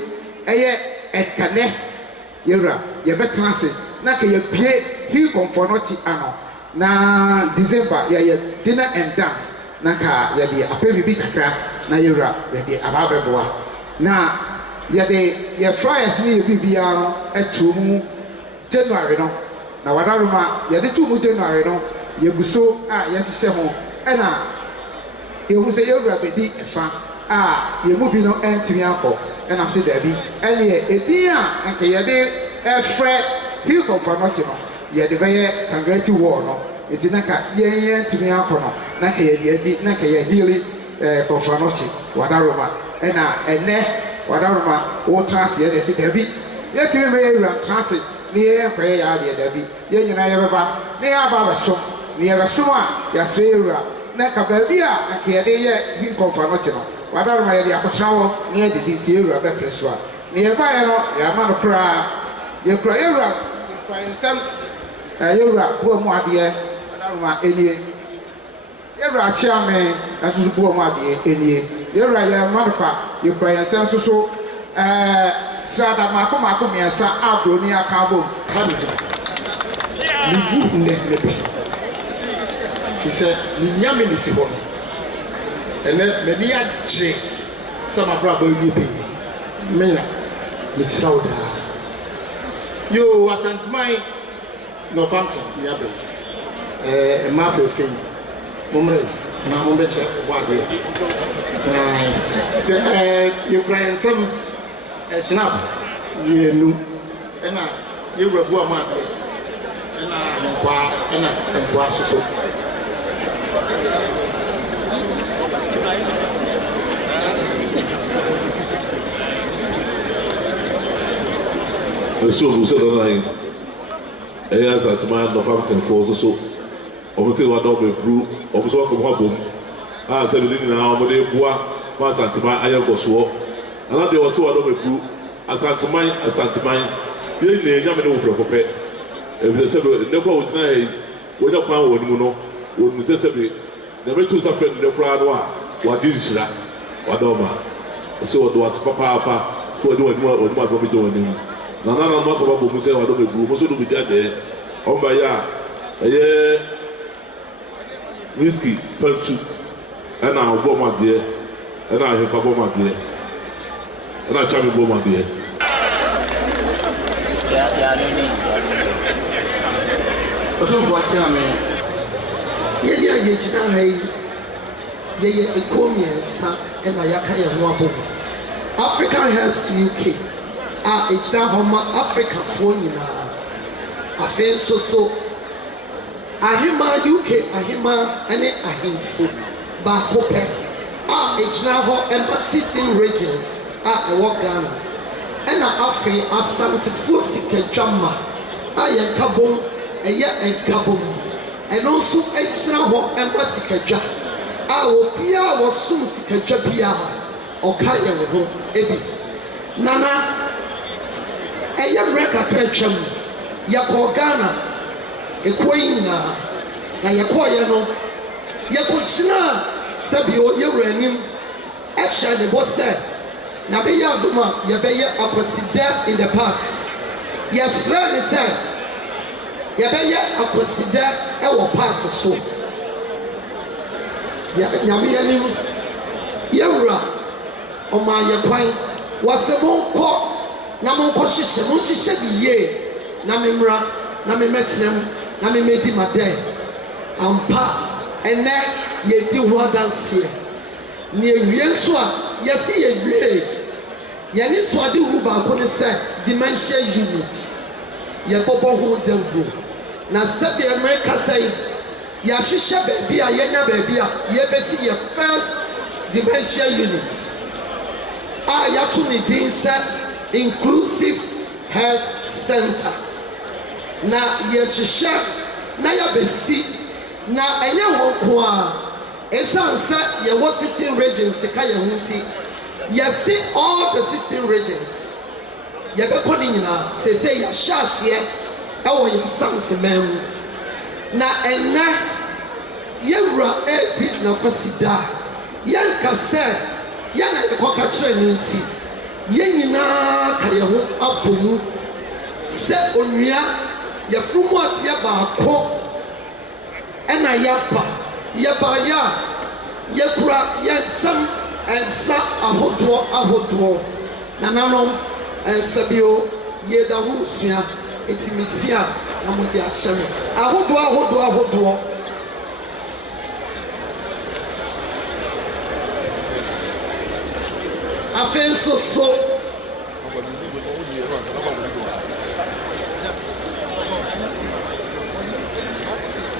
eye ekane yewura ye betrase na ke ye pie hill konfano chia ano na December ye dinner and dance na ka ye de apebi bi kakra na yewura ye de ababeboa na ye de ye flyers ni bibia no etumu January no na wadaroma ye de tumu January no ye guso ye hyehyɛ ho ena ye hu se yewura bedi efa ye mu bi no entimi akɔ ena se dabi ene edin a nke ye de efrɛ hill conference no ye de bɛyɛ sangreti war no eti na ka ye entimi akɔ no na ka ye de na ka ye hill conference wadaroma ena ene wadaroma wo trans ye de se dabi ye timi bɛyɛ yewura trans ni ye kwaye ya de dabi ye nyina ye beba ni ya ba beso ni ye beso a ya sre yewura na ka ba bi a nke ye de ye hin konfano che no wadaroma ye de akotrawo ni ye de di se yewura be preso a ni ye ba ye no ya ma no kra ye kra yewura kwa ensem yewura bo mu ade wadaroma enie yewura chiame asu bo mu ade enie yewura ye ma no fa ye kra ensem so Sada mako miasa abroni akabo hamija libu nebe he said nyame ni sibo ene meni agye sama brabo yi bi mena ni chrawda yo asantmai no famto ya be ma fe mumre na mombe che wade you crying some snap yenu ena yewura bu ama ena nkwa soso so bu se do nine asantuma no famten for so omo se wa do be bru omo so ko mo bom se bi ni na omo de bua ma asantuma ayego so ana de wo so wa do be bru asanteman yɛn nyinaa nyame ne wofrɛ kɔpɛ ɛfisɛ sɛ ne kɔ a wɔgyina ha yi wɔnya kwan wɔ ne mu no wɔnim sɛ sɛ bi nyame to nsa frɛ no ne koraa no a wɔagye nhyira wada ɔma sɛ wɔde wase papaapa sɛ wɔde wɔnim adoma bɛgye wɔ anim na nananom akɔba bɔ mu sɛ wadɔ bɛgu mo so no bɛgya deɛ ɔmba yɛ a ɛyɛ whisky pantu ɛna ɔbɔ mu adeɛ ɛna ahemfa bɔ mu adeɛ ɛna kyame bɔ mu adeɛ ɔsomfoɔ akyerɛ me yɛde a yɛgyina ha yi yɛyɛ ekuo mmiɛnsa ɛna yɛaka yɛn ho abɔ mu African Helps UK a ɛgyina hɔ ma Africafoɔ nyinaa afei nso so ahema UK ahema ne ahemfo baako pɛ a ɛgyina hɔ ɛma 16 regions a ɛwɔ Ghana ɛna afei asantefoɔ sikadwama a yɛnka bom ɛyɛ ɛgabom ɛno nso ɛgyina hɔ ɛma sikadwa a obiara wɔsom sikadwa biara ɔka yɛn ho ebi nana ɛyɛ mmerɛ kakra atwam yɛkɔɔ Ghana ekuo yi nyinaa na yɛkɔɔyɛ no yɛkɔgyina sɛbio yɛwura anim ɛhyɛ ne bɔ sɛ na bɛyɛ adom a yɛbɛyɛ Akwasidae in the park yɛsrɛ ne sɛ yɛbɛyɛ Akwasidae ɛwɔ park so nyame yɛnim yɛwura ɔmaa yɛ kwan wɔsɛ monkɔ na monkɔhyehyɛ monhyehyɛ de yie na memmra na memmɛtena mu na memmɛdi madɛ ampa ɛnɛ yɛdi ho adanseɛ ne awie nso a yɛse yɛwie yɛne soade wu baako ne sɛ dementia unit yɛbɔbɔ ho dawuro na sɛdeɛ mmerɛka sɛ yi yɛahyehyɛ baabi a yɛnya baabi a yɛbɛsi yɛ first dementia unit a yɛato ne din sɛ inclusive health center na yɛhyehyɛ na yɛbɛsi na ɛnyɛ wɔn ko a ɛsiane sɛ yɛwɔ 16 regions ka yɛn ho nti yɛsi all the 16 regions yɛbɛkɔ ne nyinaa sɛsɛ yɛahyɛ aseɛ ɛwɔ yɛn Asante mu na ɛnɛ yɛwura ɛdi n'Akwasidae yɛnka sɛ yɛna yɛkɔka kyerɛ no nti yɛn nyinaa ka yɛn ho abɔ mu sɛ onua yɛfumu adeɛ baako ɛna yɛbaeɛ a yɛkura yɛnsɛm ɛnsa ahodoɔ nananom ɛnsa bio yɛda ho nsua ɛtimiti a na mode akyɛ me ahodoɔ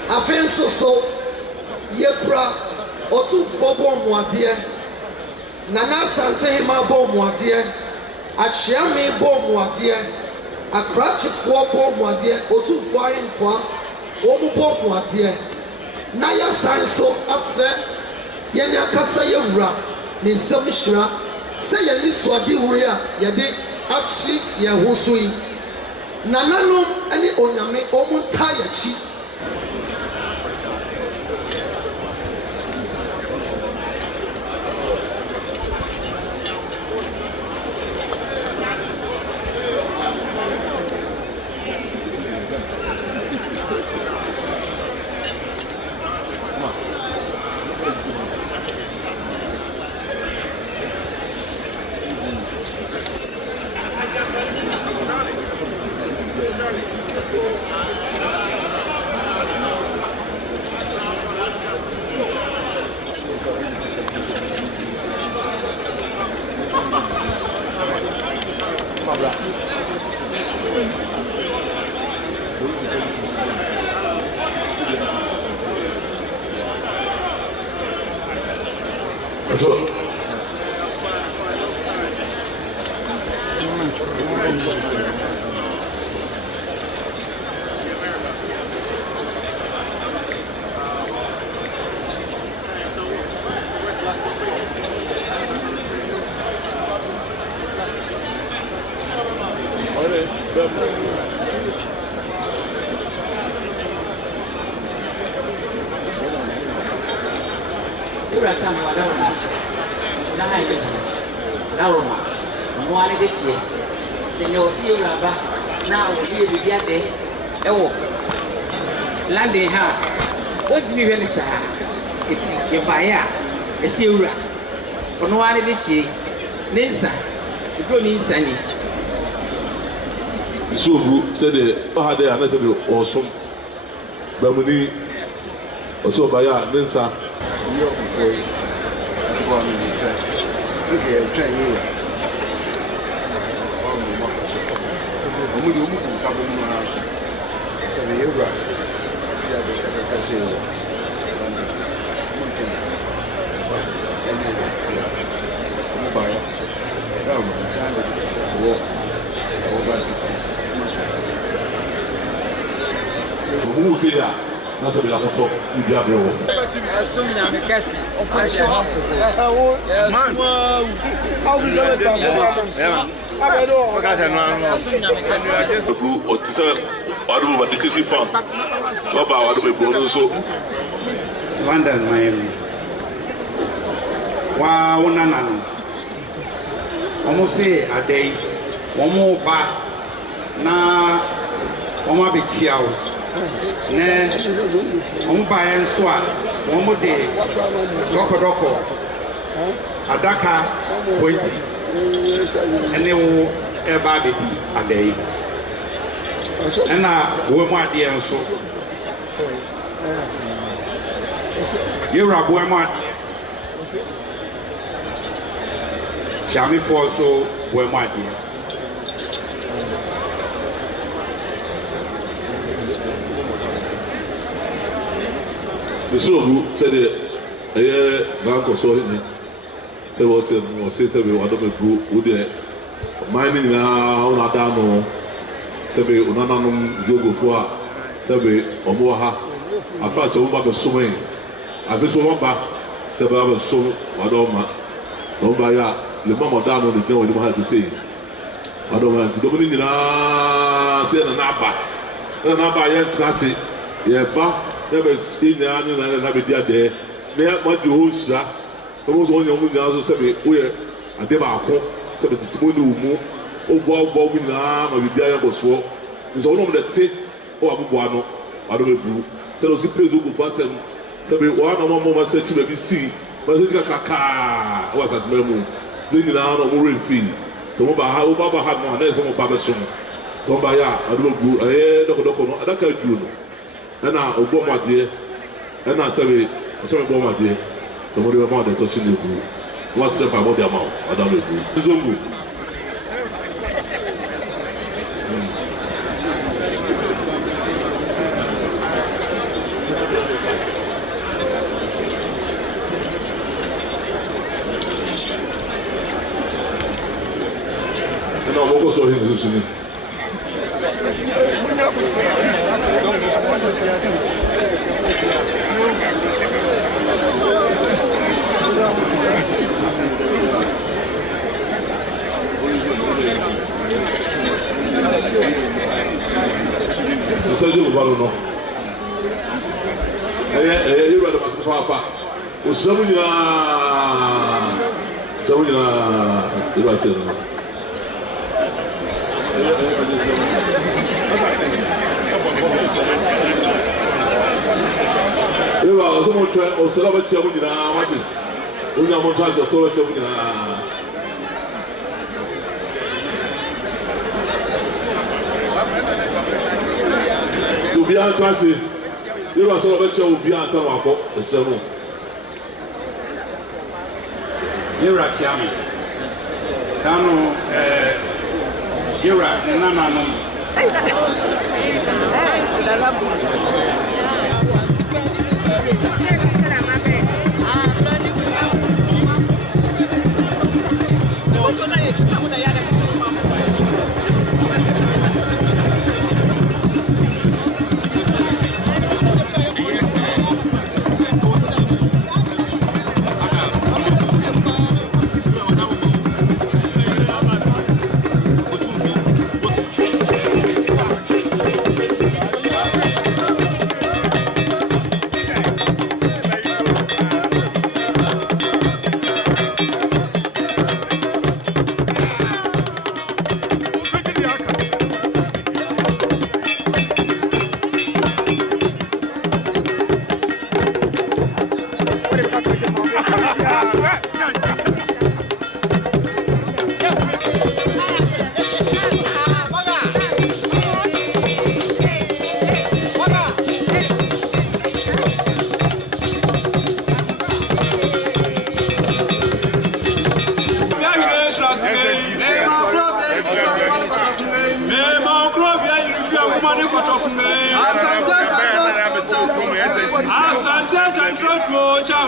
afei nso so yɛkura ɔtumfoɔ bɔ mmuadeɛ nana asantehene bɔ mmuadeɛ akyeame bɔ mmuadeɛ akrakyefoɔ bɔ mmuadeɛ ɔtumfoɔ ahempoa wɔn bɔ mmuadeɛ na yɛsan so asrɛ yɛne akasa yɛwura ne nsɛm hyira sɛ yɛne soade wuri a yɛde akyi yɛn ho so yi nananom ne onyame wɔn nta yɛkyi Landing ha, what do you really say? It's your buyer, a silver. On one of this year, Nisa, the good insanity. So who said the other another awesome Bamuni also by Nisa. Who say that? That's a bit of a talk. You have your own. London, Miami. Wow, Nana. Almost say a day, one more back. Na one be chiao. Ne, one buy and swat. One more day. Doko. Adaka 20. And they will ever be a day. And now, one dear and so. You're a boy, man. Jammy for so where my dear. The show who said a bank or so in it. So was we want to go there. Mining now on Adom, Sabe Unanum Zogo, Sabe Omoha. I pass over the swimming. I just want back. Sabe I was so Adoma. Nobody, the mama down on the door, you have to say. I don't want to go in say an abba. An abba yet sassy. Yeah, but never in the annual and have it there. May I want to host that? The most one young woman also said, where I never home, 72 more. Oh, Bob, we now, my dear was for. It's all of that say, oh, I'm one. I don't know. So those people who pass them, so we one or more said to be see, but it's like a car was at Memo, bringing out a more fee. So, how Baba had no, there's no Baba song. Come by, I don't know, I don't know. And I obey my dear, and I say, I saw my dear. Somebody about the touching the group. What's the about the amount? I don't know. It's so good. And I'm also in this evening. Sẹ́jú ìbálò náà. Ẹyẹ yóò rẹ̀ lọ́sọ̀ fún apá. Òṣèlú nyinaa yóò àti ẹ̀rọ náà. Yóò wá ọ̀sẹ̀ mọ̀ tẹ́ òṣèlú abẹ́ tiẹ̀ mu nyinaa wájú. Ó ní àwọn tó àti ọ̀tọ́ ọ̀sẹ̀ mu nyinaa. Obi ansa se, yóò wá sọ̀rọ̀ bẹ́ẹ̀ kyẹ́ obi ansa wà kọ́ ẹ̀sẹ̀ nù. Yewura Tiami, Kano, Yewura Nana.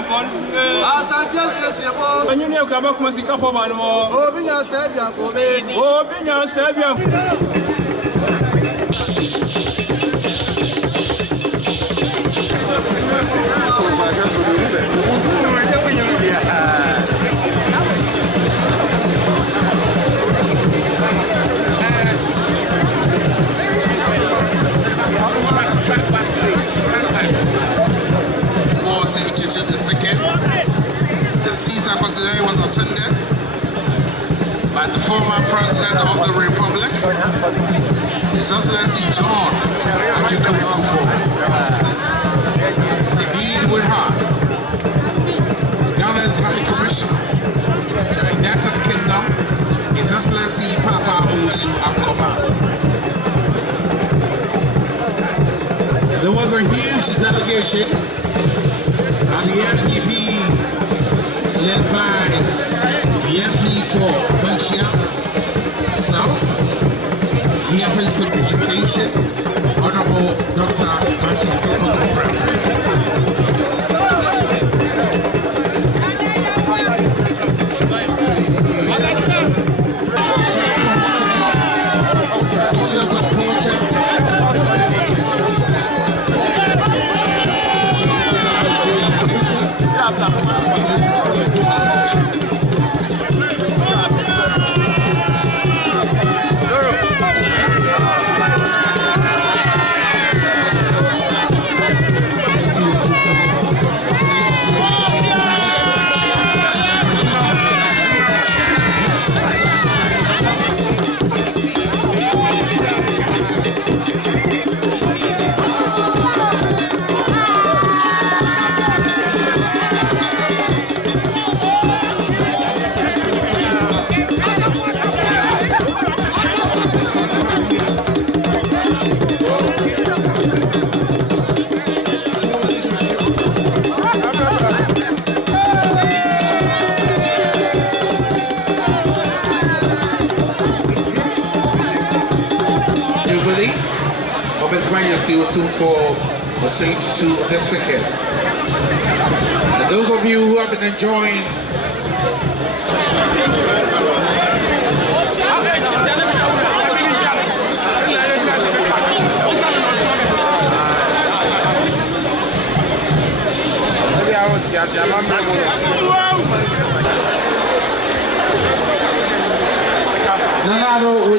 Asante sesiebo. Anyi ne kwa bakuma sika poba no. Obinya sebia ko be. Obinya sebia. Track back, please. Track back. For OSEI TUTU the second, the Caesar Akwasidae was attended by the former President of the Republic, His Excellency John Kwaku. Indeed, with her, Ghana's High Commissioner to the United Kingdom, His Excellency Papa Usu Akoba. There was a huge delegation and the MPP led by the MP for Banshia South, the Minister of Education, Honorable Dr. of His Majesty TUTU for OSEI TUTU the second. And those of you who have been enjoying Nanado,